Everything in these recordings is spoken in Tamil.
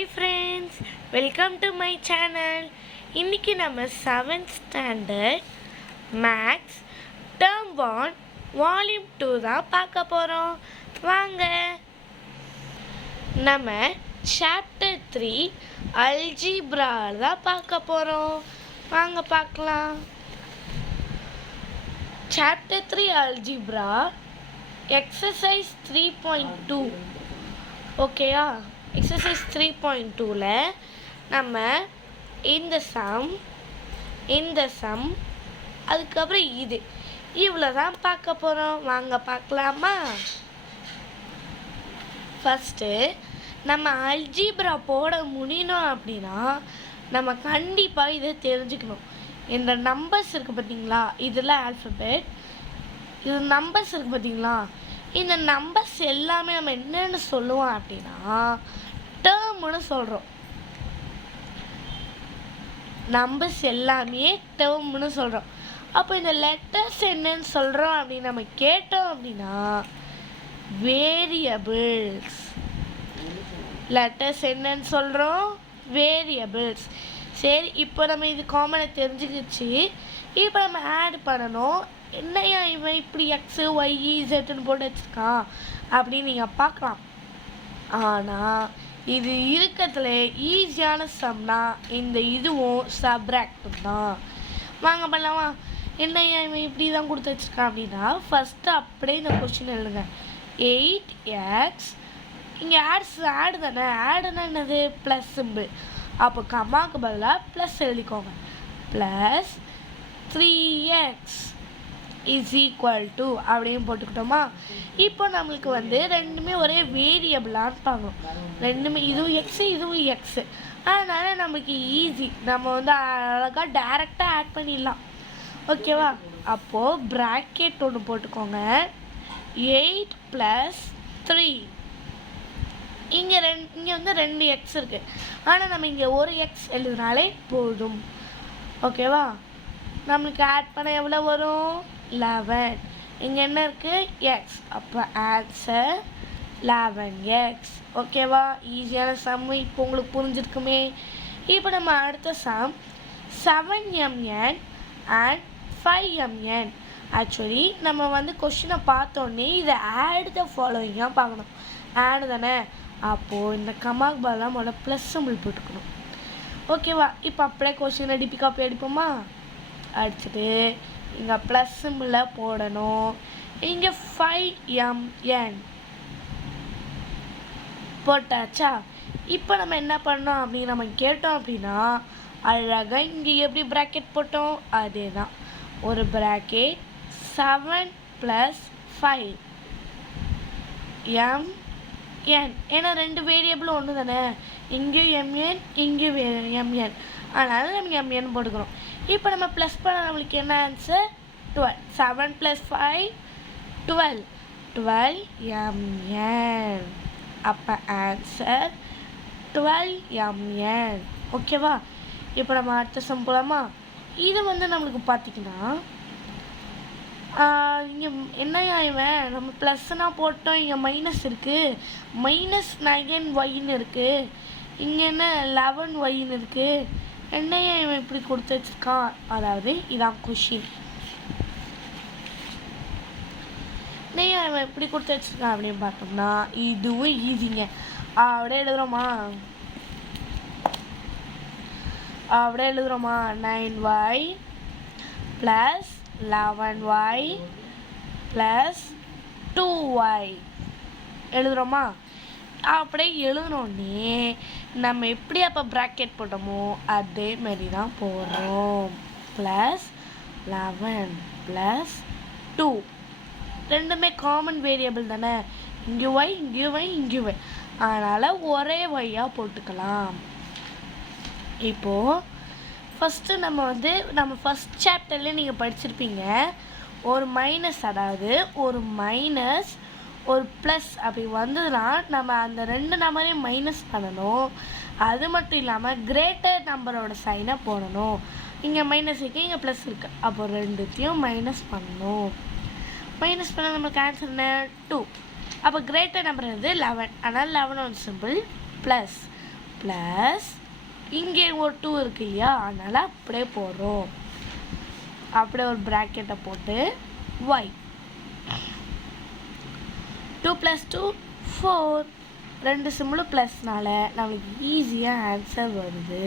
Hi friends, welcome to my channel. இன்னைக்கு நம்ம 7th standard Maths Term 1 Volume 2 தான் பார்க்க போறோம். வாங்க. நம்ம Chapter 3 Algebra தான் பார்க்க போறோம். வாங்க பார்க்கலாம். Chapter 3 Algebra Exercise 3.2 ஓகேயா? எக்ஸசைஸ் 3.2ல நம்ம இந்த சம் அதுக்கப்புறம் இது இவ்வளோ தான் பார்க்க போகிறோம். வாங்க பார்க்கலாமா? ஃபஸ்ட்டு நம்ம அல்ஜீப்ரா போட முடியணும் அப்படின்னா நம்ம கண்டிப்பாக இதை தெரிஞ்சுக்கணும். இந்த நம்பர்ஸ் இருக்குது பார்த்தீங்களா, இதெல்லாம் ஆல்ஃபபெட், இது நம்பர்ஸ் இருக்குது பார்த்தீங்களா, இந்த நம்பர்ஸ் எல்லாமே நம்ம என்னென்னு சொல்லுவோம் அப்படின்னா டேர்ம்னு சொல்கிறோம். நம்பர்ஸ் எல்லாமே டேர்ம்னு சொல்கிறோம். அப்போ இந்த லெட்டர்ஸ் என்னன்னு சொல்கிறோம் அப்படின்னு நம்ம கேட்டோம் அப்படின்னா வேரியபிள்ஸ். லெட்டர்ஸ் என்னன்னு சொல்கிறோம்? வேரியபிள்ஸ். சரி, இப்போ நம்ம இது காமனை தெரிஞ்சுக்கிச்சு. இப்போ நம்ம ஆட் பண்ணணும். என்னையா இவன் இப்படி எக்ஸு ஒய் இசட்டுன்னு போட்டு வச்சுருக்கான் அப்படின்னு நீங்கள் பார்க்கலாம். ஆனால் இது இருக்கிறதுல ஈஸியான சம்னா இந்த இதுவும் சப்ராக்டும் தான். வாங்க பண்ணலாமா? என்னையா இவன் இப்படி தான் கொடுத்து வச்சுருக்கான் அப்படின்னா ஃபஸ்ட்டு அப்படியே இந்த கொஸ்டின் எழுதுங்க. 8x இங்கே ஆடு தானே, ஆடுனா என்னது? Plus symbol. அப்போ கம்மாவுக்கு பதிலாக ப்ளஸ் எழுதிக்கோங்க. Plus 3x is equal to அப்படின்னு போட்டுக்கிட்டோமா? இப்போ நம்மளுக்கு ரெண்டுமே ஒரே வேரியபிளான்னு பார்க்கணும். ரெண்டுமே இதுவும் எக்ஸு இதுவும் எக்ஸு. அதனால் நம்மளுக்கு ஈஸி. நம்ம அழகாக டைரெக்டாக ஆட் பண்ணிடலாம். ஓகேவா? அப்போது ப்ராக்கெட் ஒன்று போட்டுக்கோங்க. 8 + 3. இங்கே ரெண்டு எக்ஸ் இருக்குது. ஆனால் நம்ம இங்கே ஒரு எக்ஸ் எழுதினாலே போதும். ஓகேவா? நம்மளுக்கு ஆட் பண்ண எவ்வளோ வரும்? 11. இங்கே என்ன இருக்குது? எக்ஸ். அப்போ ஆன்சர் 11x. ஓகேவா? ஈஸியான சம் இப்போ உங்களுக்கு புரிஞ்சிருக்குமே. இப்போ நம்ம அடுத்த some 7mn and 5mn. Actually நம்ம கொஷினை பார்த்தோன்னே இதை ஆட் த ஃபாலோயிங்காக பார்க்கணும். ஆடு தானே, அப்போது இந்த கமாக்கு பதிலாக முதல்ல ப்ளஸ் சிம்பிள் போட்டுக்கணும். ஓகேவா? இப்போ அப்படியே கொஷினை டிபி காப்பி அடிப்போமா? அடிச்சுட்டு இங்கே ப்ளஸ் சிம்பிளில் போடணும். இங்கே 5mn போட்டாச்சா? இப்போ நம்ம என்ன பண்ணோம் அப்படின்னு நம்ம கேட்டோம் அப்படின்னா அழகாக இங்கே எப்படி ப்ராக்கெட் போட்டோம் அதே தான். ஒரு ப்ராக்கெட் 7 + 5mn. ஏன்னா ரெண்டு வேரியபிளும் ஒன்று தானே, இங்கேயும் mn இங்கேயும் mn. அதனால் நம்ம mn போட்டுக்கிறோம். இப்போ நம்ம ப்ளஸ் பண்ண நம்மளுக்கு என்ன ஆன்சர்? 12. 7 + 5 12. 12mn. அப்போ ஆன்சர் 12mn. ஓகேவா? இப்போ நம்ம அடுத்த சம் போகலாமா? இது நம்மளுக்கு பார்த்திங்கன்னா இங்கே என்னையா இவன் நம்ம ப்ளஸ்னால் போட்டோம், இங்கே மைனஸ் இருக்குது, -9y இருக்குது, இங்கே என்ன 11y இருக்குது. என்னையா இவன் இப்படி கொடுத்து வச்சுருக்கான்? அதாவது இதான் கொஷின். என்னையா இவன் இப்படி கொடுத்து வச்சுருக்கான் அப்படின்னு பார்த்தோம்னா இதுவும் ஈஸிங்க. அப்படியே எழுதுகிறோமா? 9y + 11y + 2y எழுதுகிறோமா? அப்படியே எழுதினோடனே நம்ம எப்படி அப்போ ப்ராக்கெட் போட்டோமோ அதே மாதிரி தான் போடுறோம். +11 + 2 ரெண்டுமே காமன் வேரியபிள் தானே, இங்கே ஒய் இங்கே ஒய் இங்கே ஒய். அதனால் ஒரே ஒய்யாக போட்டுக்கலாம். இப்போது ஃபஸ்ட்டு நம்ம ஃபஸ்ட் சாப்டர்லேயே நீங்கள் படிச்சிருப்பீங்க. ஒரு மைனஸ், அதாவது ஒரு மைனஸ் ஒரு ப்ளஸ் அப்படி வந்ததுன்னா நம்ம அந்த ரெண்டு நம்பரையும் மைனஸ் பண்ணணும். அது மட்டும் இல்லாமல் கிரேட்டர் நம்பரோட சைனை போடணும். இங்கே மைனஸ் இருக்குது, இங்கே ப்ளஸ் இருக்குது. அப்போ ரெண்டுத்தையும் மைனஸ் பண்ணணும். மைனஸ் பண்ண நம்மளுக்கு ஆன்சர் என்ன? 2. அப்போ கிரேட்டர் நம்பர் 11. அதனால் 11 ஒன் சிம்பிள் ப்ளஸ் ப்ளஸ் இங்கே ஒரு 2 இருக்கு இல்லையா, அதனால் அப்படியே போடுறோம். அப்படியே ஒரு ப்ராக்கெட்டை போட்டு y 2 + 2 4 2 சிம்பிளும் ப்ளஸ்னால நம்மளுக்கு ஈஸியாக ஆன்சர் வருது.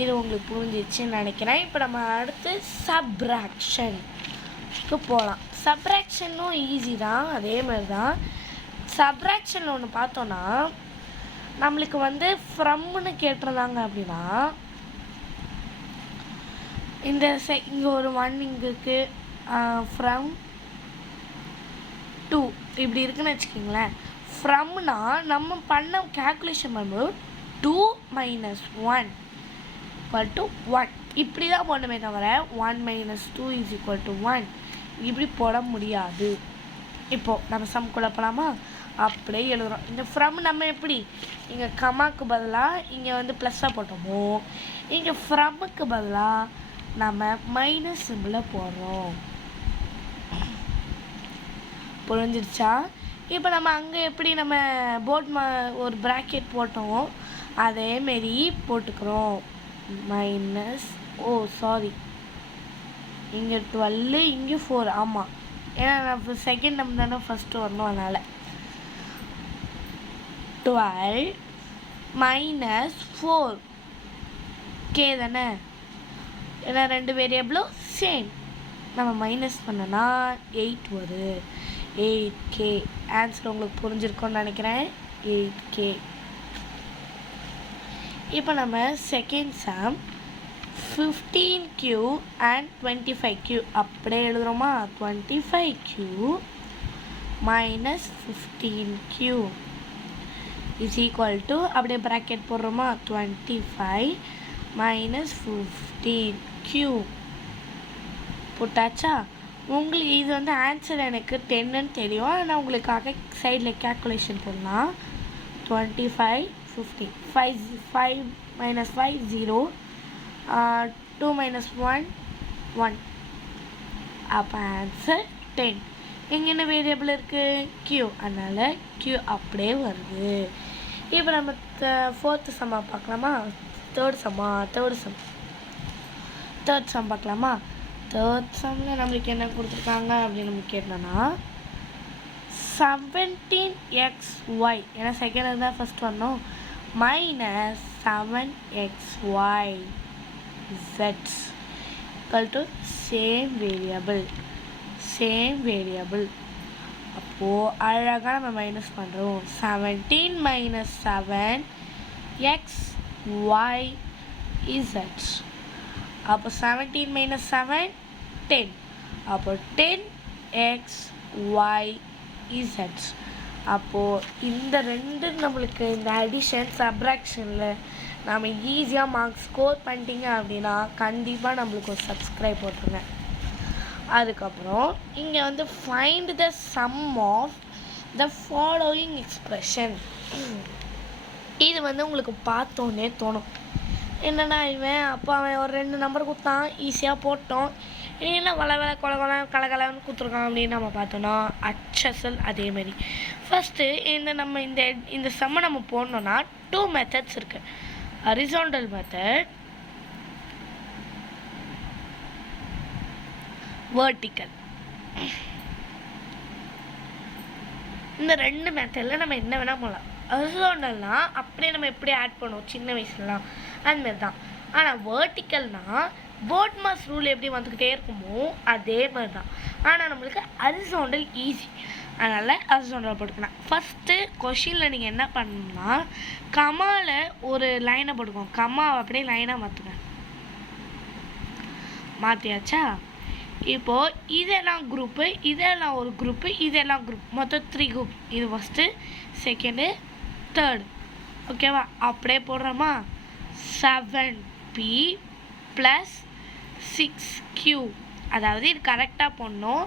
இது உங்களுக்கு புரிஞ்சிச்சுன்னு நினைக்கிறேன். இப்போ நம்ம அடுத்து சப்ராக்ஷனுக்கு போகலாம். சப்ராக்ஷனும் ஈஸி தான், அதே மாதிரி தான். சப்ராக்ஷனில் ஒன்று பார்த்தோன்னா நம்மளுக்கு வந்து ஃப்ரம்னு கேட்டிருந்தாங்க அப்படின்னா இந்த இங்கே ஒரு 1 இங்கே இருக்குது, ஃப்ரம் 2 இப்படி இருக்குன்னு வச்சுக்கிங்களேன். ஃப்ரம்னா நம்ம பண்ண கேல்குலேஷன் பண்ணும்போது 2 - 1 = 1 இப்படி தான் போடணுமே தவிர 1 - 2 = 1 இப்படி போட முடியாது. இப்போது நம்ம சம் குழப்பலாமா? அப்படியே எழுதுகிறோம். இந்த ஃப்ரம் நம்ம எப்படி இங்கே கமாக்கு பதிலாக இங்கே வந்து ப்ளஸ்ஸாக போட்டோமோ, இங்கே ஃப்ரம்முக்கு பதிலாக நம்ம மைனஸ் சிம்பிளை போடுறோம். புரிஞ்சிருச்சா? இப்போ நம்ம அங்கே எப்படி நம்ம ஒரு ப்ராக்கெட் போட்டோம் அதேமாரி போட்டுக்கிறோம். மைனஸ் இங்கே 12 இங்கே 4. ஆமாம், ஏன்னா நான் செகண்ட் நம்ம தானே ஃபஸ்ட்டு வரணும், அதனால் 12 - 4 கே தானே, ஏன்னா 2 வேரியபிளும் சேம். நம்ம மைனஸ் பண்ணனா 8 வரும். 8k ஆன்சர் உங்களுக்கு புரிஞ்சிருக்கும்னு நினைக்கிறேன். 8k. இப்போ நம்ம second sum 15q and 25q அப்படியே எழுதுகிறோமா? 25q - 15q is equal to அப்படியே ப்ராக்கெட் போடுறோமா? 25 - 15q போட்டாச்சா? உங்களுக்கு இது வந்து ஆன்சர் எனக்கு 10ன்னு தெரியும், ஆனால் உங்களுக்காக சைடில் கேல்குலேஷன் பண்ணலாம். 25 50 5 - 5 0 2 - 1 1. அப்போ ஆன்சர் 10. இங்கே என்ன வேரியபிள் இருக்குது? q, அதனால் q அப்படியே வருது. இப்போ நம்ம ஃபோர்த்து சம்மா பார்க்கலாமா? தேர்ட் சம் பார்க்கலாமா? தேர்ட் சம்மில் நம்மளுக்கு என்ன கொடுத்துருக்காங்க அப்படின்னு நம்ம கேட்டோன்னா 17xy, ஏன்னா செகண்ட் தான் ஃபஸ்ட் வரணும், -7xy z = சேம் வேரியபிள். அப்போது அழகாக நம்ம மைனஸ் பண்ணுறோம். 17 - 7xy z. அப்போ 17 - 7 10. அப்போ 10xy z. அப்போது இந்த ரெண்டு நம்மளுக்கு இந்த அடிஷன் சப்ராக்ஷனில் நம்ம ஈஸியாக மார்க்ஸ் ஸ்கோர் பண்ணிட்டீங்க அப்படின்னா கண்டிப்பாக நம்மளுக்கு ஒரு சப்ஸ்கிரைப் போட்டுருங்க. அதுக்கப்புறம் இங்கே வந்து find the sum of the following expression. இது வந்து உங்களுக்கு பார்த்தோன்னே தோணும், என்னென்னா அவன் ஒரு 2 நம்பர் கொடுத்தான், ஈஸியாக போட்டோம், என்ன கலகலன்னு கொடுத்துருக்கான் அப்படின்னு நம்ம பார்த்தோன்னா HSL அதேமாரி. ஃபஸ்ட்டு இந்த சம்மை நம்ம போடணுன்னா 2 மெத்தட்ஸ் இருக்குது. Horizontal method, vertical. இந்த 2 மெத்தடில் நம்ம என்ன வேணால் போடலாம். ஹரிசாண்டல்னால் அப்படியே நம்ம எப்படி ஆட் பண்ணுவோம் சின்ன வயசுலாம் அதுமாரி தான். ஆனால் வெர்டிக்கல்னால் போட்மாஸ் ரூல் எப்படி வந்துக்கிட்டே இருக்குமோ அதே மாதிரி தான். ஆனால் நம்மளுக்கு ஹரிசாண்டல் ஈஸி, அதனால் ஹரிசாண்டல் போட்டுக்கலாம். ஃபஸ்ட்டு கொஷினில் நீங்கள் என்ன பண்ணணும்னா கமாவில் ஒரு லைனை போட்டுக்கோங்க. கமாவை அப்படியே லைனாக மாற்றியாச்சா? இப்போது இதெல்லாம் குரூப்பு, இதெல்லாம் ஒரு குரூப்பு, இதெல்லாம் குரூப், மொத்தம் 3 குரூப். இது ஃபஸ்ட்டு, செகண்டு, தேர்டு. ஓகேவா? அப்படியே போடுறோமா? 7p + 6q. அதாவது இது கரெக்டாக போடணும்.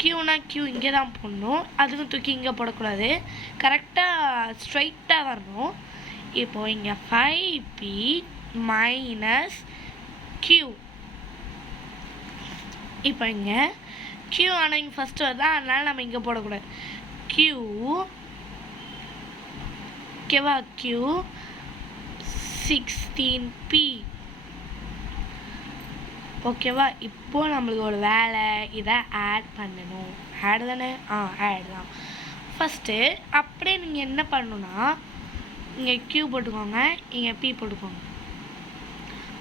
க்யூனா க்யூ இங்கே தான் போடணும், அதுக்கும் தூக்கி இங்கே போடக்கூடாது, கரெக்டாக ஸ்ட்ரைட்டாக வரணும். இப்போது இங்கே 5p - q. இப்போ இங்கே க்யூ ஆனால் இங்கே ஃபஸ்ட்டு வருதா, அதனால் நம்ம இங்கே போடக்கூடாது. க்யூ, ஓகேவா? Q 16p. ஓகேவா? இப்போ நம்மளுக்கு ஒரு வேலை, இதை ஆட் பண்ணணும். ஆட் தானே? ஆட் தான். ஃபஸ்ட்டு அப்படியே நீங்கள் என்ன பண்ணணுன்னா, இங்கே q போட்டுக்கோங்க, இங்கே p போட்டுக்கோங்க.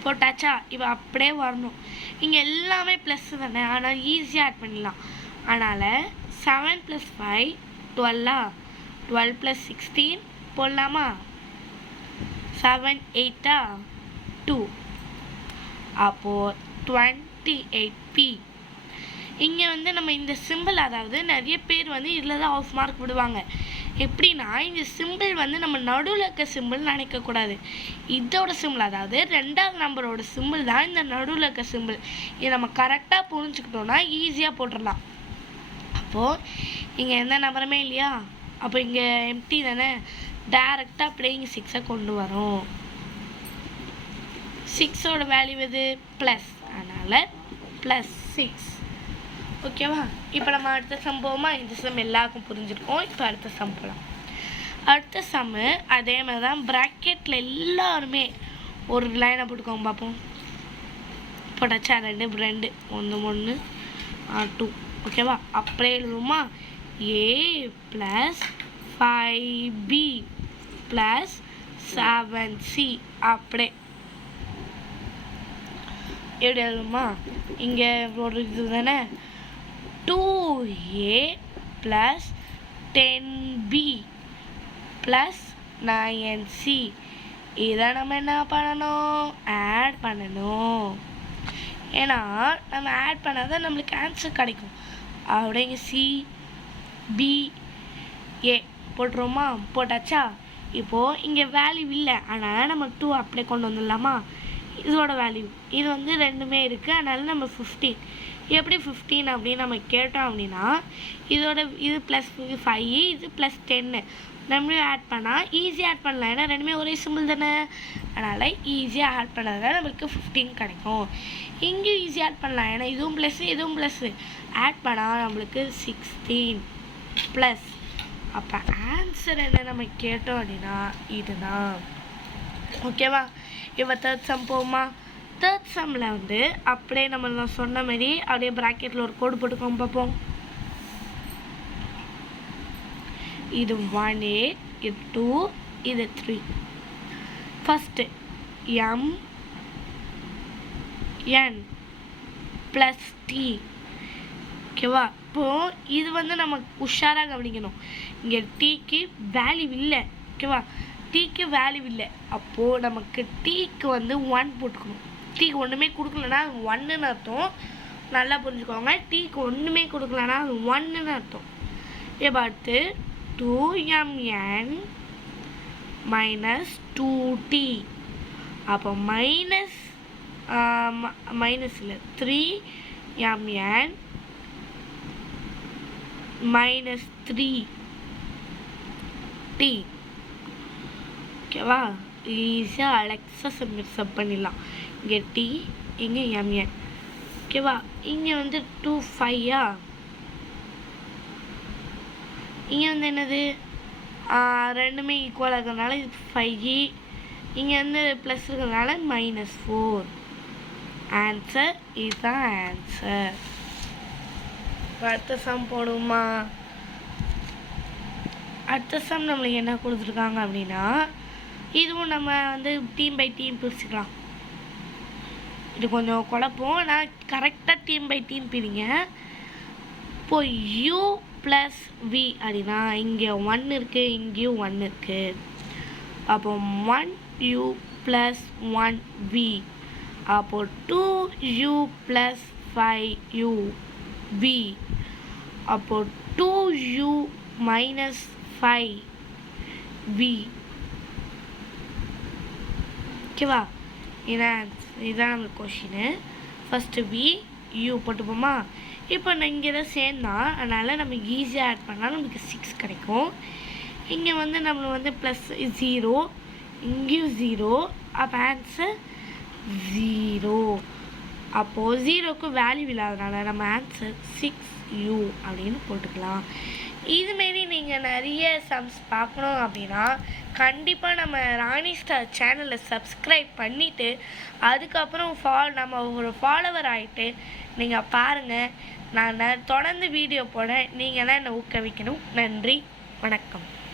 போட்டாச்சா? இப்போ அப்படியே வரணும். இங்கே எல்லாமே ப்ளஸ் தானே, ஆனால் ஈஸியாக ஆட் பண்ணிடலாம். அதனால் 7 + 5 12. 12 + 16 போடலாமா? 7 8 2. அப்போது 28p. இங்கே வந்து நம்ம இந்த சிம்பிள், அதாவது நிறைய பேர் வந்து இதில் தான் ஆஃப் மார்க் விடுவாங்க. எப்படின்னா, இந்த சிம்பிள் வந்து நம்ம நடுவில் இருக்க சிம்பிள் நினைக்கக்கூடாது. இதோட சிம்பிள், அதாவது 2வது நம்பரோட சிம்பிள் தான் இந்த நடுவில் இருக்க சிம்பிள். இதை நம்ம கரெக்டாக புரிஞ்சுக்கிட்டோன்னா ஈஸியாக போட்டுடலாம். அப்போது இங்கே எந்த நம்பருமே இல்லையா? அப்போ இங்கே எம்டி தானே, டேரெக்டாக அப்படியே இங்கே 6 கொண்டு வரும். 6ஓட வேல்யூ எது? ப்ளஸ். அதனால் +6. ஓகேவா? இப்போ நம்ம அடுத்த சம் போவோமா? இந்த சம் எல்லாருக்கும் புரிஞ்சிருக்கோம். இப்போ அடுத்த சம் போகலாம். அடுத்த சம்மு அதே மாதிரி தான். ப்ராக்கெட்டில் எல்லாருமே ஒரு லைனை போட்டுக்கோங்க பார்ப்போம். போட்டாச்சா? 2 2 1 1 2. ஓகேவா? அப்படியே எழுதுவோமா? a + 5b + 7c. அப்படியே எப்படி எழுதுமா? இங்கே ஒரு இது தானே, 2a + 10b + 9c. இதை நம்ம என்ன பண்ணணும்? ஆட் பண்ணணும். ஏன்னா நம்ம ஆட் பண்ணால் தான் நம்மளுக்கு ஆன்சர் கிடைக்கும். அப்படிங்க c b a போட்டுருவோமா? போட்டாச்சா? இப்போது இங்கே வேல்யூ இல்லை, அதனால் நம்ம 2 அப்படியே கொண்டு வந்துடலாமா? இதோட வேல்யூ இது வந்து ரெண்டுமே இருக்குது, அதனால நம்ம 15. எப்படி 15 அப்படின்னு நம்ம கேட்டோம் அப்படின்னா, இதோட இது +5, இது +10 நம்மளும் ஆட் பண்ணால் ஈஸியாக ஆட் பண்ணலாம். ஏன்னா ரெண்டுமே ஒரே சிம்பிள் தானே, அதனால் ஈஸியாக ஆட் பண்ணாதான் நம்மளுக்கு 15 கிடைக்கும். இங்கேயும் ஈஸியாக ஆட் பண்ணலாம், ஏன்னா இதுவும் ப்ளஸ்ஸு இதுவும் ப்ளஸ்ஸு. ஆட் பண்ணால் நம்மளுக்கு 16 ப்ளஸ். அப்போ ஆன்சர் என்ன நம்ம கேட்டோம் அப்படின்னா இதுதான். ஓகேவா? இப்போ தேர்ட் சம் போகுமா? தேர்ட் சம்மில் வந்து அப்படியே நம்ம சொன்ன மாதிரி அப்படியே ப்ராக்கெட்டில் ஒரு கோடு போட்டுக்கோங்க பார்ப்போம். இது 1a, இது 2, இது 3. First m n + t. ஓகேவா? இப்போது இது வந்து நம்ம உஷாராக கவனிக்கணும். இங்கே டீக்கு வேல்யூ இல்லை. ஓகேவா? டீக்கு வேல்யூ இல்லை. அப்போது நமக்கு டீக்கு வந்து 1 போட்டுக்கணும். டீக்கு ஒன்றுமே கொடுக்கலன்னா அது 1ன்னு அர்த்தம். நல்லா புரிஞ்சுக்கோங்க. டீக்கு ஒன்றுமே கொடுக்கலன்னா அது 1ன்னு அர்த்தம். இப்போ அடுத்து 2mn - 2t. அப்போ மைனஸ் இல்லை 3mn - 3t. ஓகேவா? ஈஸியாக அலெக்ஸா சப் பண்ணிடலாம். இங்கே டி, இங்கே mn. ஓகேவா? இங்கே வந்து 2 5. இங்கே வந்து என்னது, ரெண்டுமே ஈக்குவலாக இருக்கிறதுனால இது 5. இங்கே வந்து ப்ளஸ் இருக்கிறதுனால -4. ஆன்சர் இதுதான் ஆன்சர். அடுத்த சம் போடுமா? அடுத்த சம் நம்மளுக்கு என்ன கொடுத்துருக்காங்க அப்படின்னா, இதுவும் நம்ம வந்து டீம் பை டீம் பிரிச்சுக்கலாம். இது கொஞ்சம் குழப்பம். நான் கரெக்டாக டீம் பை டீம் பிரிங்க. இப்போ u + v அப்படின்னா இங்கே 1 இருக்குது, இங்கேயும் 1 இருக்குது. அப்போ 1u + 1v. அப்போது 2u + 5uv. அப்போது 2u - 5v. ஓகேவா? இதுதான் நம்மளுக்கு கொஷினு. First v u போட்டுப்போமா? இப்போ நான் இங்கே தான் சேர்ந்தான், அதனால் நம்ம ஈஸியாக ஆட் பண்ணால் நமக்கு 6 கிடைக்கும். இங்கே வந்து நம்ம வந்து +0, இங்கேயும் 0. அப்போ ஆன்சர் 0. அப்போது 0க்கு வேல்யூ இல்லாதனால நம்ம ஆன்சர் 6u அப்படின்னு போட்டுக்கலாம். இதுமாரி நீங்கள் நிறைய சம்ஸ் பார்க்கணும் அப்படின்னா கண்டிப்பாக நம்ம ராணி ஸ்டார் சேனலை சப்ஸ்கிரைப் பண்ணிவிட்டு அதுக்கப்புறம் நம்ம ஒரு ஃபாலோவர் ஆகிட்டு நீங்கள் பாருங்கள். நான் தொடர்ந்து வீடியோ போட நீங்கள் தான் என்னை ஊக்குவிக்கணும். நன்றி, வணக்கம்.